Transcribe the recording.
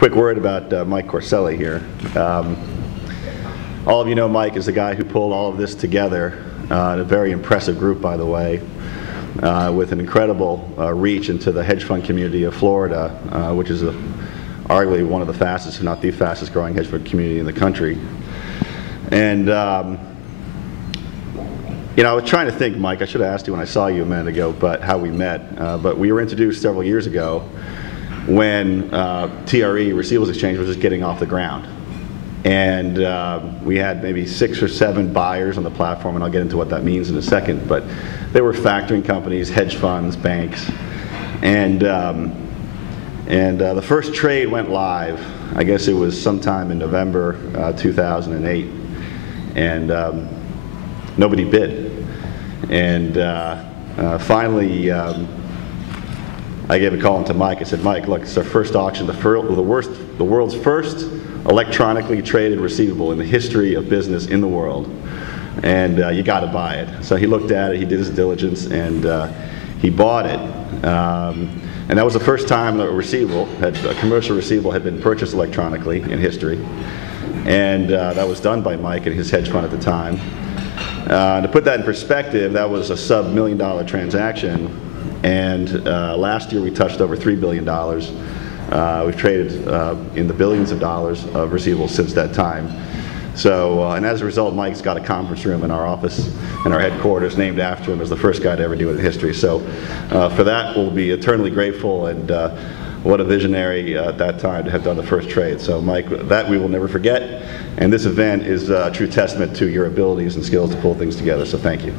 quick word about Mike Corcelli here. All of you know Mike is the guy who pulled all of this together, a very impressive group, by the way, with an incredible reach into the hedge fund community of Florida, which is arguably one of the fastest, if not the fastest growing hedge fund community in the country. And you know, I was trying to think, Mike, I should have asked you when I saw you a minute ago, but how we met. But we were introduced several years ago when TRE, Receivables Exchange, was just getting off the ground. And we had maybe 6 or 7 buyers on the platform, and I'll get into what that means in a second. But they were factoring companies, hedge funds, banks. And the first trade went live, I guess it was sometime in November 2008. And nobody bid. And finally, I gave a call into Mike. I said, Mike, look, it's our first auction, the world's first electronically traded receivable in the history of business in the world. And you got to buy it. So he looked at it, he did his diligence, and he bought it. And that was the first time that a commercial receivable had been purchased electronically in history. And that was done by Mike and his hedge fund at the time. To put that in perspective, that was a sub-$1 million transaction, and last year we touched over $3 billion. We've traded in the billions of dollars of receivables since that time. So, and as a result, Mike's got a conference room in our office and our headquarters named after him as the first guy to ever do it in history. So for that, we'll be eternally grateful, and what a visionary at that time to have done the first trade. So Mike, that we will never forget. And this event is a true testament to your abilities and skills to pull things together, so thank you.